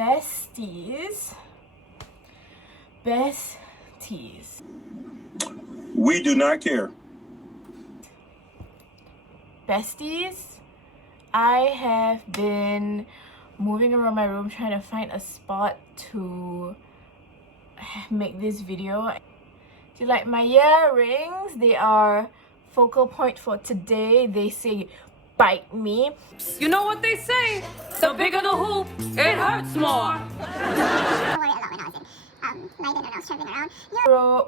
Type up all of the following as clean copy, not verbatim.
besties. We do not care. Besties, I have been moving around my room trying to find a spot to make this video. See, like my earrings, they are focal point for today. They say bite me. You know what they say, the bigger the hoop, it hurts more.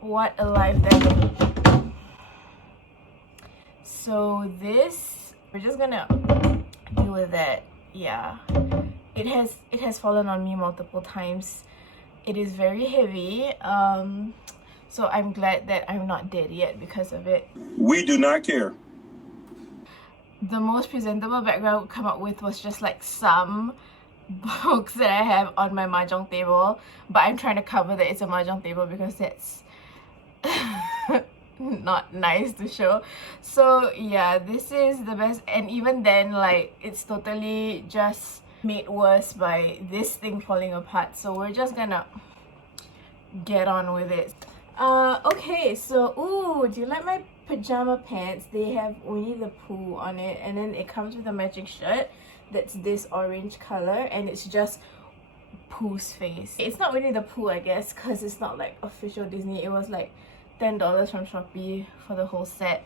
What a life that. So this, we're just gonna deal with that. Yeah, it has fallen on me multiple times. It is very heavy, so I'm glad that I'm not dead yet because of it. We do not care. The most presentable background I would come up with was just like some books that I have on my mahjong table, but I'm trying to cover that it's a mahjong table because that's not nice to show. So yeah, this is the best, and even then, like, it's totally just made worse by this thing falling apart. So we're just gonna get on with it. Okay, so ooh, do you like my pajama pants? They have Winnie the Pooh on it, and then it comes with a matching shirt that's this orange color, and it's just Pooh's face. It's not Winnie the Pooh, I guess, because it's not like official Disney. It was like $10 from Shopee for the whole set.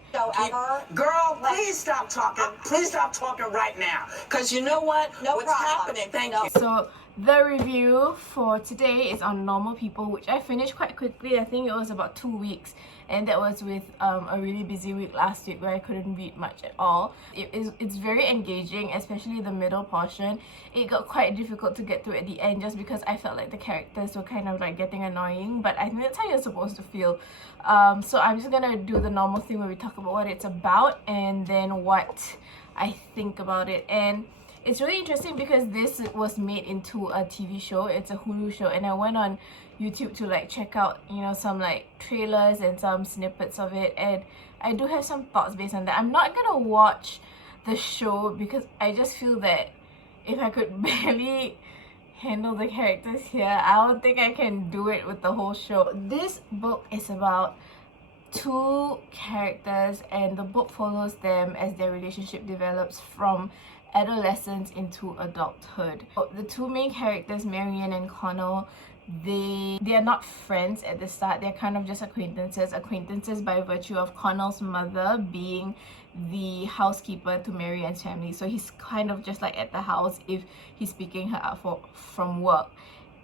Girl, please stop talking. Please stop talking right now. Because you know what? What's happening? Thank you. So the review for today is on Normal People, which I finished quite quickly. I think it was about 2 weeks, and that was with a really busy week last week where I couldn't read much at all. It's very engaging, especially the middle portion. It got quite difficult to get through at the end just because I felt like the characters were kind of like getting annoying, but I think that's how you're supposed to feel. So I'm just gonna do the normal thing where we talk about what it's about and then what I think about it. And it's really interesting because this was made into a TV show. It's a Hulu show, and I went on YouTube to like check out, you know, some like trailers and some snippets of it, and I do have some thoughts based on that. I'm not gonna watch the show because I just feel that if I could barely handle the characters here, I don't think I can do it with the whole show. This book is about 2 characters, and the book follows them as their relationship develops from adolescence into adulthood. The 2 main characters, Marianne and Connell, they are not friends at the start. They're kind of just acquaintances by virtue of Connell's mother being the housekeeper to Marianne's family. So he's kind of just like at the house if he's picking her up from work,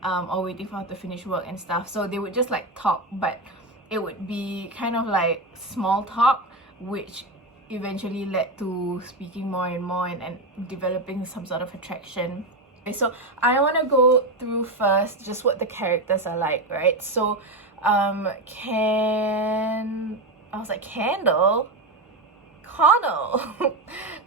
or waiting for her to finish work and stuff. So they would just like talk, but it would be kind of like small talk, which eventually led to speaking more and more and developing some sort of attraction. Okay, so I want to go through first just what the characters are like, right? So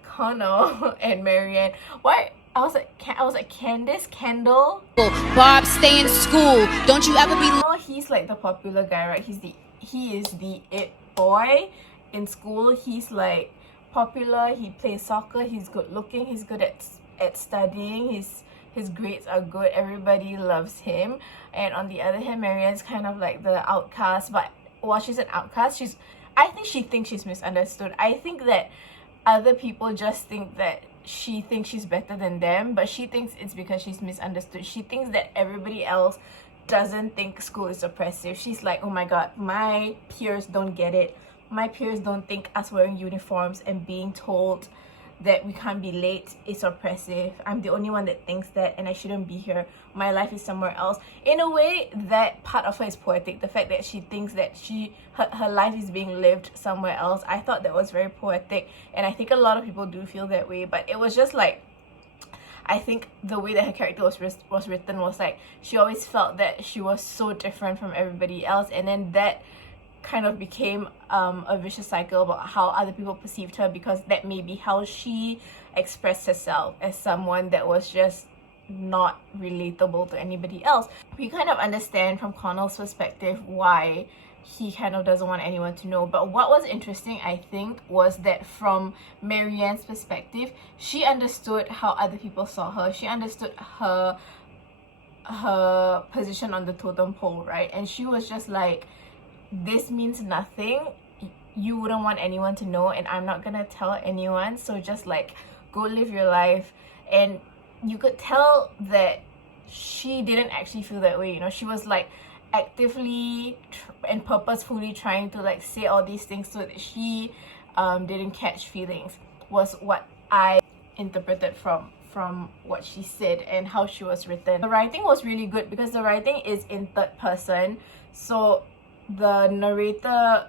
Connell and Marianne. Why? I was like Candace, Kendall. Bob, stay in school. Don't you ever be. No, he's like the popular guy, right? He is the it boy in school. He's like popular. He plays soccer. He's good looking. He's good at studying. His grades are good. Everybody loves him. And on the other hand, Marianne's kind of like the outcast. But while she's an outcast, I think she thinks she's misunderstood. I think that other people just think that she thinks she's better than them, but she thinks it's because she's misunderstood. She thinks that everybody else doesn't think school is oppressive. She's like, oh my god, my peers don't get it. My peers don't think us wearing uniforms and being told that we can't be late is oppressive. I'm the only one that thinks that, and I shouldn't be here. My life is somewhere else. In a way, that part of her is poetic. The fact that she thinks that her life is being lived somewhere else, I thought that was very poetic, and I think a lot of people do feel that way. But it was just like, I think the way that her character was written was like, she always felt that she was so different from everybody else, and then that kind of became a vicious cycle about how other people perceived her, because that may be how she expressed herself, as someone that was just not relatable to anybody else. We kind of understand from Connell's perspective why he kind of doesn't want anyone to know. But what was interesting, I think, was that from Marianne's perspective, she understood how other people saw her. She understood her her position on the totem pole, right? And she was just like, this means nothing, you wouldn't want anyone to know, and I'm not gonna tell anyone, so just like go live your life. And you could tell that she didn't actually feel that way, you know. She was like actively and purposefully trying to like say all these things so that she didn't catch feelings, was what I interpreted from what she said and how she was written. The writing was really good because the writing is in third person, so the narrator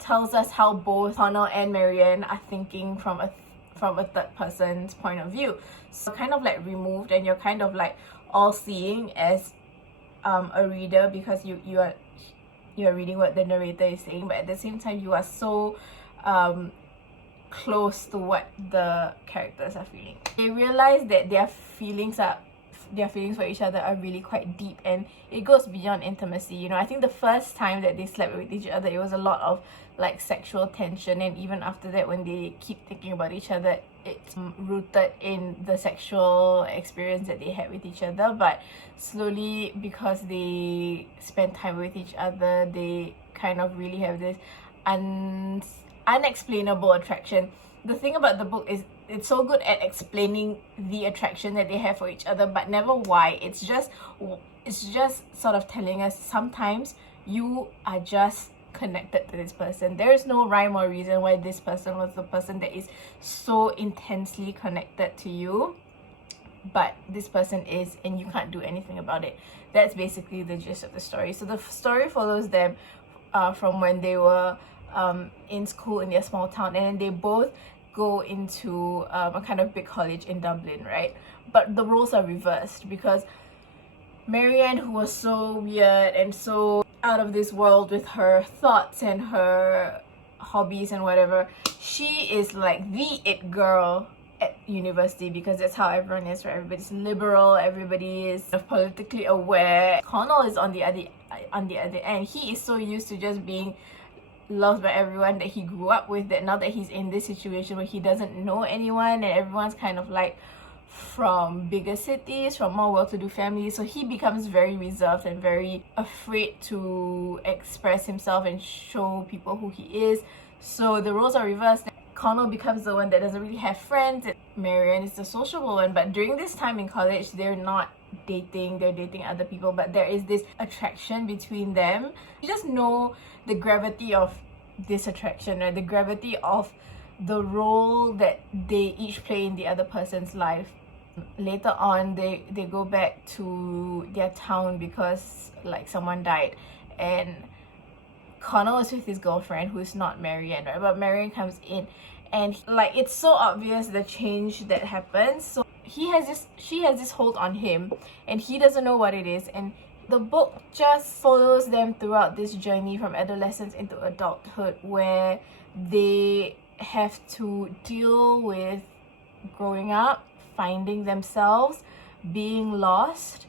tells us how both Connell and Marianne are thinking from a third person's point of view. So kind of like removed, and you're kind of like all seeing as a reader, because you are reading what the narrator is saying, but at the same time you are so close to what the characters are feeling. They realize that their feelings for each other are really quite deep, and it goes beyond intimacy, you know. I think the first time that they slept with each other, it was a lot of like sexual tension, and even after that, when they keep thinking about each other, it's rooted in the sexual experience that they had with each other. But slowly, because they spend time with each other, they kind of really have this unexplainable attraction. The thing about the book is it's so good at explaining the attraction that they have for each other, but never why. It's just sort of telling us sometimes you are just connected to this person. There is no rhyme or reason why this person was the person that is so intensely connected to you, but this person is, and you can't do anything about it. That's basically the gist of the story. So the story follows them from when they were in school in their small town, and then they both go into a kind of big college in Dublin, right? But the roles are reversed, because Marianne, who was so weird and so out of this world with her thoughts and her hobbies and whatever, she is like the it girl at university, because that's how everyone is, right? Everybody's liberal, everybody is politically aware. Connell is on the other end. He is so used to just being loved by everyone that he grew up with, that now that he's in this situation where he doesn't know anyone and everyone's kind of like from bigger cities, from more well-to-do families, so he becomes very reserved and very afraid to express himself and show people who he is. So the roles are reversed. Connell becomes the one that doesn't really have friends, and Marianne is the sociable one. But during this time in college, they're not dating, they're dating other people, but there is this attraction between them. You just know the gravity of this attraction, or the gravity of the role that they each play in the other person's life. Later on, they go back to their town because like someone died, and Connell is with his girlfriend, who's not Marianne, right? But Marianne comes in, and like it's so obvious the change that happens. So she has this hold on him, and he doesn't know what it is. And the book just follows them throughout this journey from adolescence into adulthood, where they have to deal with growing up, finding themselves, being lost,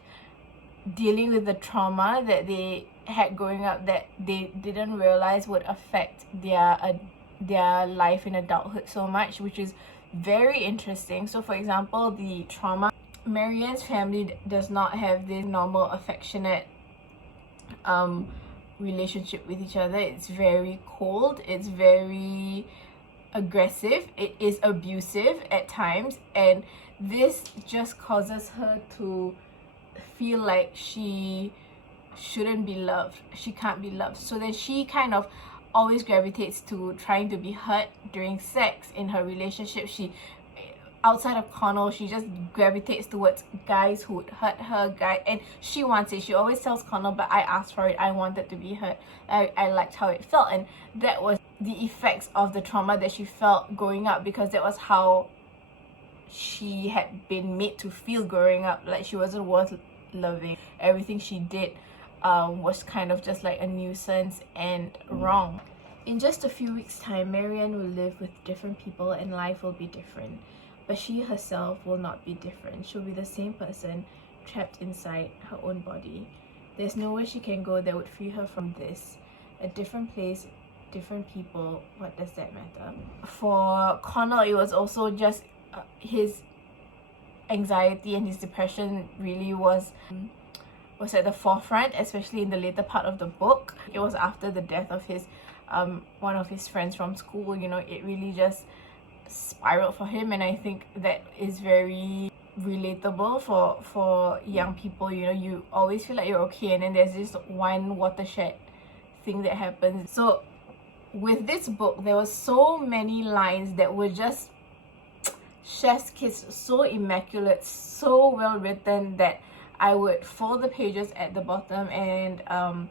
dealing with the trauma that they had growing up that they didn't realize would affect their life in adulthood so much, which is very interesting. So for example, the trauma, Marianne's family does not have this normal affectionate relationship with each other. It's very cold, it's very aggressive, it is abusive at times, and this just causes her to feel like she shouldn't be loved, she can't be loved. So then she kind of always gravitates to trying to be hurt during sex in her relationship. She, outside of Connell, she just gravitates towards guys who would hurt her, and she wants it. She always tells Connell, but I asked for it, I wanted to be hurt, I liked how it felt. And that was the effects of the trauma that she felt growing up, because that was how she had been made to feel growing up, like she wasn't worth loving. Everything she did was kind of just like a nuisance and wrong. In just a few weeks' time, Marianne will live with different people and life will be different. But she herself will not be different. She'll be the same person, trapped inside her own body. There's nowhere she can go that would free her from this. A different place, different people, what does that matter? For Connell, it was also just his anxiety and his depression really was was at the forefront, especially in the later part of the book. It was after the death of his one of his friends from school. You know, it really just spiraled for him, and I think that is very relatable for young people. You know, you always feel like you're okay, and then there's this one watershed thing that happens. So with this book, there were so many lines that were just chef's kiss, so immaculate, so well written, that I would fold the pages at the bottom and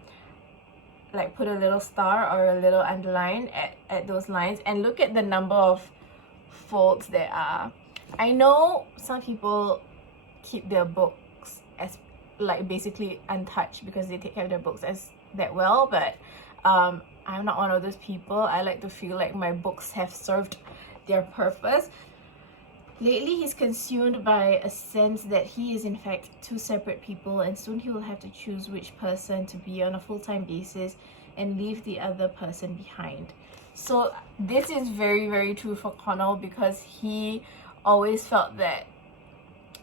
like put a little star or a little underline at those lines and look at the number of folds there are. I know some people keep their books as like basically untouched because they take care of their books as that well, but I'm not one of those people. I like to feel like my books have served their purpose. Lately, he's consumed by a sense that he is in fact two separate people, and soon he will have to choose which person to be on a full-time basis and leave the other person behind. So this is very, very true for Connell, because he always felt that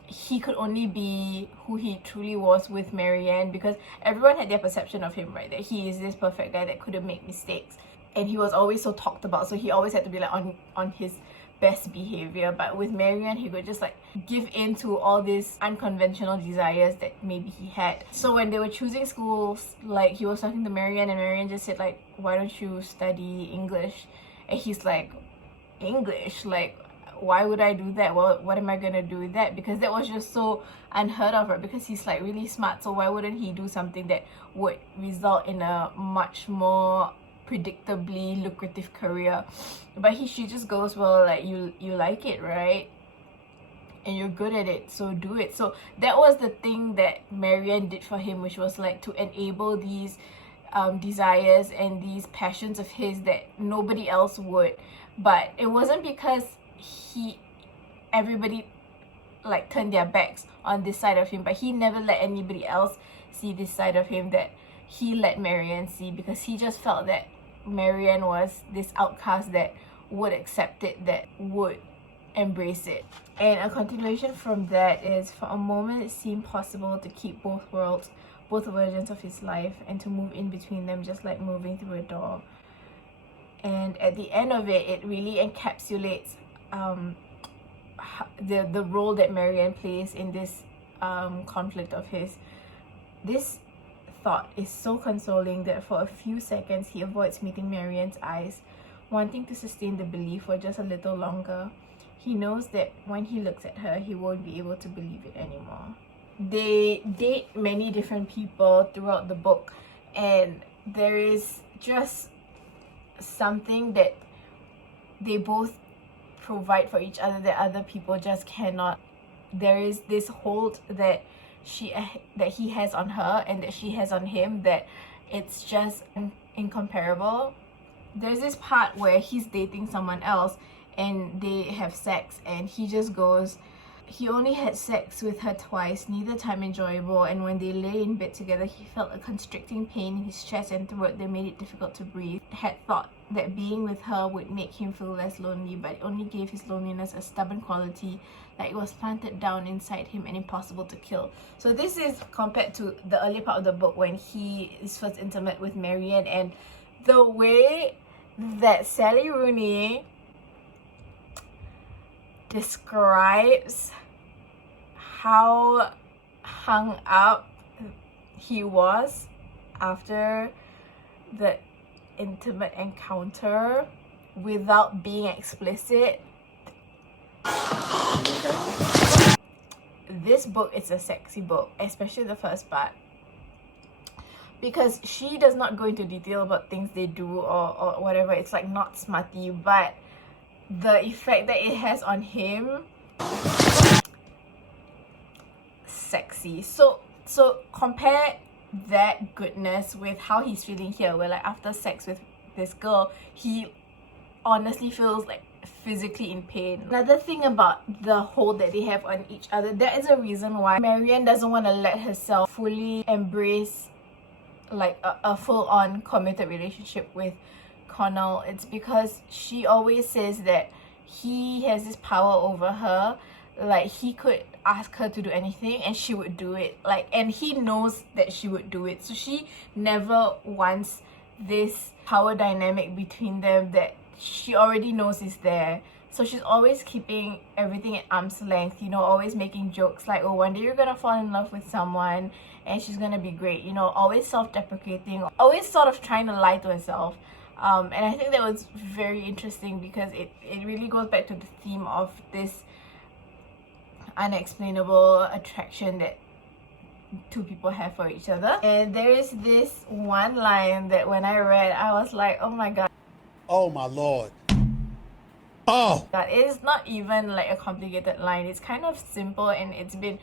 he could only be who he truly was with Marianne, because everyone had their perception of him, right? That he is this perfect guy that couldn't make mistakes, and he was always so talked about, so he always had to be like on his best behavior. But with Marianne, he could just like give in to all these unconventional desires that maybe he had. So when they were choosing schools, like he was talking to Marianne, and Marianne just said like, why don't you study English? And he's like, English? Like, why would I do that? Well, what am I gonna do with that? Because that was just so unheard of, right? Because he's like really smart, so why wouldn't he do something that would result in a much more predictably lucrative career? But she just goes, well, like you like it, right? And you're good at it, so do it. So that was the thing that Marianne did for him, which was like to enable these desires and these passions of his that nobody else would. But it wasn't because everybody like turned their backs on this side of him, but he never let anybody else see this side of him that he let Marianne see, because he just felt that Marianne was this outcast that would accept it, that would embrace it. And a continuation from that is, for a moment it seemed possible to keep both worlds, both versions of his life, and to move in between them just like moving through a door. And at the end of it, it really encapsulates the role that Marianne plays in this conflict of his. This thought is so consoling that for a few seconds he avoids meeting Marianne's eyes, wanting to sustain the belief for just a little longer. He knows that when he looks at her, he won't be able to believe it anymore. They date many different people throughout the book, and there is just something that they both provide for each other that other people just cannot. There is this hold that he has on her and that she has on him, that it's just incomparable. There's this part where he's dating someone else and they have sex, and he just goes, he only had sex with her twice, neither time enjoyable, and when they lay in bed together, he felt a constricting pain in his chest and throat that made it difficult to breathe. Had thought that being with her would make him feel less lonely, but it only gave his loneliness a stubborn quality, like it was planted down inside him and impossible to kill. So this is compared to the early part of the book when he is first intimate with Marianne, and the way that Sally Rooney describes how hung up he was after the intimate encounter without being explicit. This book is a sexy book, especially the first part, because she does not go into detail about things they do or whatever. It's like not smutty, but the effect that it has on him, sexy. So compare that goodness with how he's feeling here, where like after sex with this girl, he honestly feels like physically in pain. Another thing about the hold that they have on each other, there is a reason why Marianne doesn't want to let herself fully embrace like a full-on committed relationship with Connell. It's because she always says that he has this power over her like he could ask her to do anything and she would do it, like, and he knows that she would do it. So she never wants this power dynamic between them that she already knows is there. So she's always keeping everything at arm's length, you know, always making jokes like, oh, one day you're gonna fall in love with someone and she's gonna be great, you know, always self-deprecating, always sort of trying to lie to herself. And I think that was very interesting because it really goes back to the theme of this unexplainable attraction that two people have for each other. And there is this one line that when I read, I was like, oh my god. Oh my lord. Oh! It's not even like a complicated line. It's kind of simple and it's been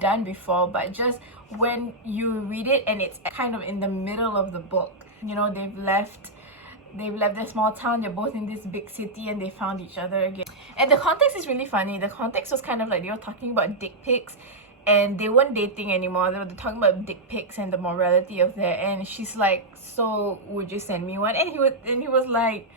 done before, but just when you read it and it's kind of in the middle of the book, you know, they've left their small town, they're both in this big city and they found each other again. And the context is really funny. The context was kind of like they were talking about dick pics and they weren't dating anymore. They were talking about dick pics and the morality of that. And she's like, so would you send me one? And he was like,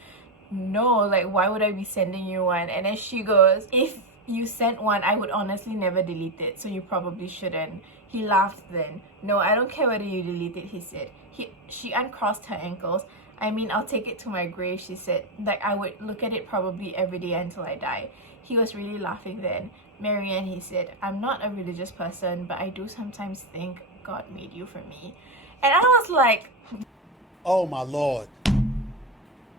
no, like why would I be sending you one? And then she goes, if you sent one, I would honestly never delete it, so you probably shouldn't. He laughed then. No, I don't care whether you delete it, he said. She uncrossed her ankles. I mean, I'll take it to my grave, she said. Like, I would look at it probably every day until I die. He was really laughing then. Marianne, he said, I'm not a religious person, but I do sometimes think God made you for me. And I was like, oh my lord.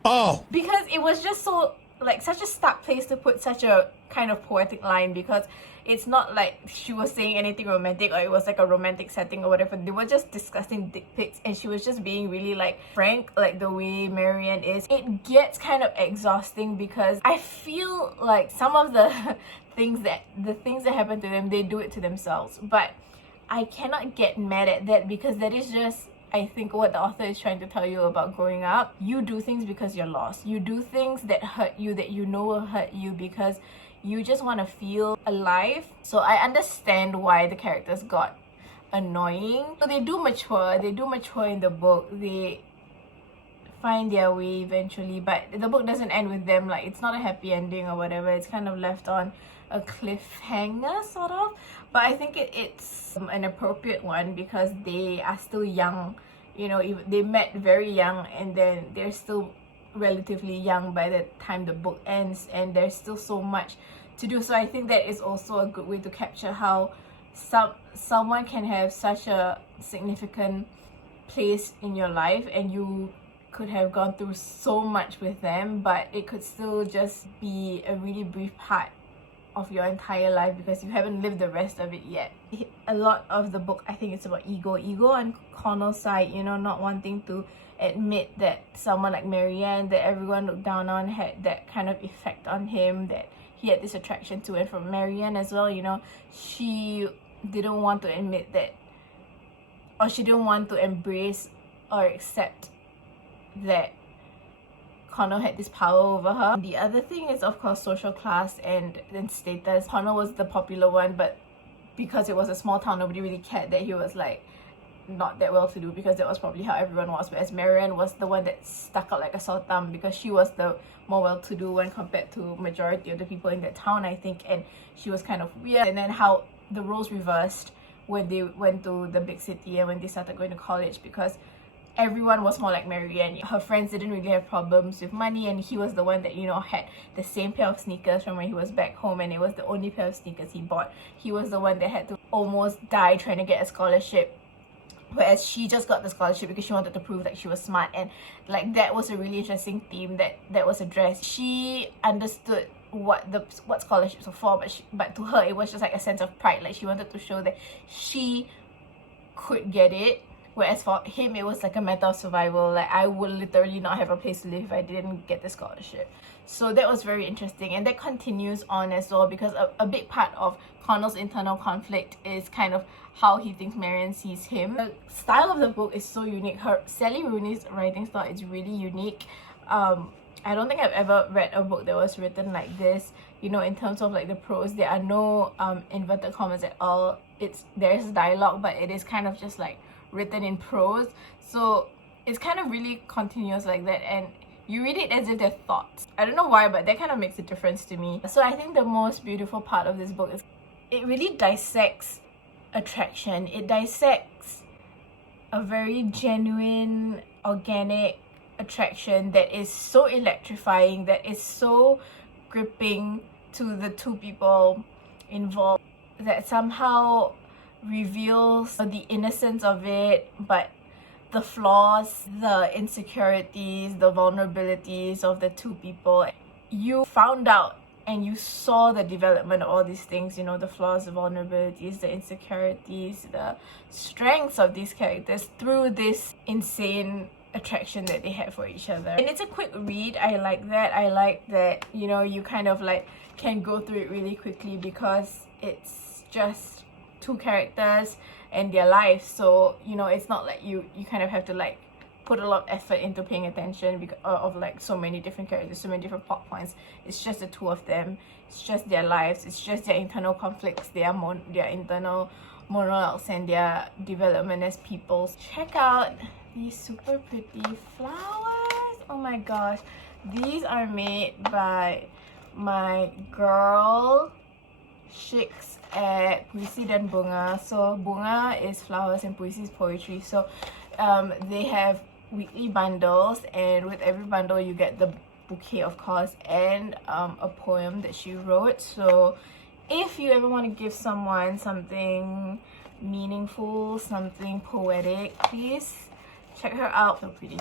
Oh! Because it was just so, like, such a stark place to put such a kind of poetic line, because it's not like she was saying anything romantic or it was like a romantic setting or whatever. They were just discussing dick pics and she was just being really like frank, like the way Marianne is. It gets kind of exhausting because I feel like some of the things that happen to them, they do it to themselves. But I cannot get mad at that because that is just, I think, what the author is trying to tell you about growing up. You do things because you're lost. You do things that hurt you, that you know will hurt you, because you just want to feel alive. So I understand why the characters got annoying. So they do mature in the book. They find their way eventually, but the book doesn't end with them, like, it's not a happy ending or whatever. It's kind of left on a cliffhanger sort of, but I think it's an appropriate one because they are still young, you know. They met very young and then they're still relatively young by the time the book ends, and there's still so much to do. So I think that is also a good way to capture how someone can have such a significant place in your life and you could have gone through so much with them, but it could still just be a really brief part of your entire life because you haven't lived the rest of it yet. A lot of the book, I think it's about ego on Connell's side, you know, not wanting to admit that someone like Marianne, that everyone looked down on, had that kind of effect on him, that he had this attraction to. And from Marianne as well, you know, she didn't want to admit that, or she didn't want to embrace or accept that Connell had this power over her. The other thing is, of course, social class and status. Connell was the popular one, but because it was a small town, nobody really cared that he was like not that well to do, because that was probably how everyone was. Whereas Marianne was the one that stuck out like a sore thumb because she was the more well to do one compared to majority of the people in that town, I think, and she was kind of weird. And then how the roles reversed when they went to the big city and when they started going to college, because everyone was more like Marianne. Her friends didn't really have problems with money, and he was the one that, you know, had the same pair of sneakers from when he was back home, and it was the only pair of sneakers he bought. He was the one that had to almost die trying to get a scholarship, whereas she just got the scholarship because she wanted to prove that she was smart. And like, that was a really interesting theme that was addressed. She understood what scholarships were for, but to her it was just like a sense of pride. Like, she wanted to show that she could get it, whereas for him it was like a matter of survival. Like, I would literally not have a place to live if I didn't get the scholarship. So that was very interesting, and that continues on as well, because a big part of Connell's internal conflict is kind of how he thinks Marianne sees him. The style of the book is so unique. Sally Rooney's writing style is really unique. I don't think I've ever read a book that was written like this, you know, in terms of like the prose. There are no inverted commas at all. There's dialogue, but it is kind of just like written in prose, so it's kind of really continuous like that, and You read it as if they're thoughts. I don't know why, but that kind of makes a difference to me. So I think the most beautiful part of this book is it really dissects attraction. It dissects a very genuine, organic attraction that is so electrifying, that is so gripping to the two people involved, that somehow reveals the innocence of it, but the flaws, the insecurities, the vulnerabilities of the two people. You found out and you saw the development of all these things, you know, the flaws, the vulnerabilities, the insecurities, the strengths of these characters through this insane attraction that they had for each other. And it's a quick read. I like that. I like that, you know, you kind of like can go through it really quickly because it's just two characters and their lives. So, you know, it's not like you kind of have to like put a lot of effort into paying attention because of like so many different characters, so many different plot points. It's just the two of them. It's just their lives. It's just their internal conflicts, their internal monologues, and their development as people. Check out these super pretty flowers. Oh my gosh, these are made by my girl Shix at Puisi dan Bunga. So Bunga is flowers and Puisi is poetry. So they have weekly bundles, and with every bundle you get the bouquet, of course, and a poem that she wrote. So if you ever want to give someone something meaningful, something poetic, please check her out. So pretty.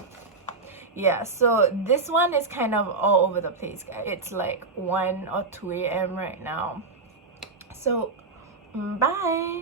Yeah, so this one is kind of all over the place, guys. It's like 1 or 2 a.m. right now. So bye.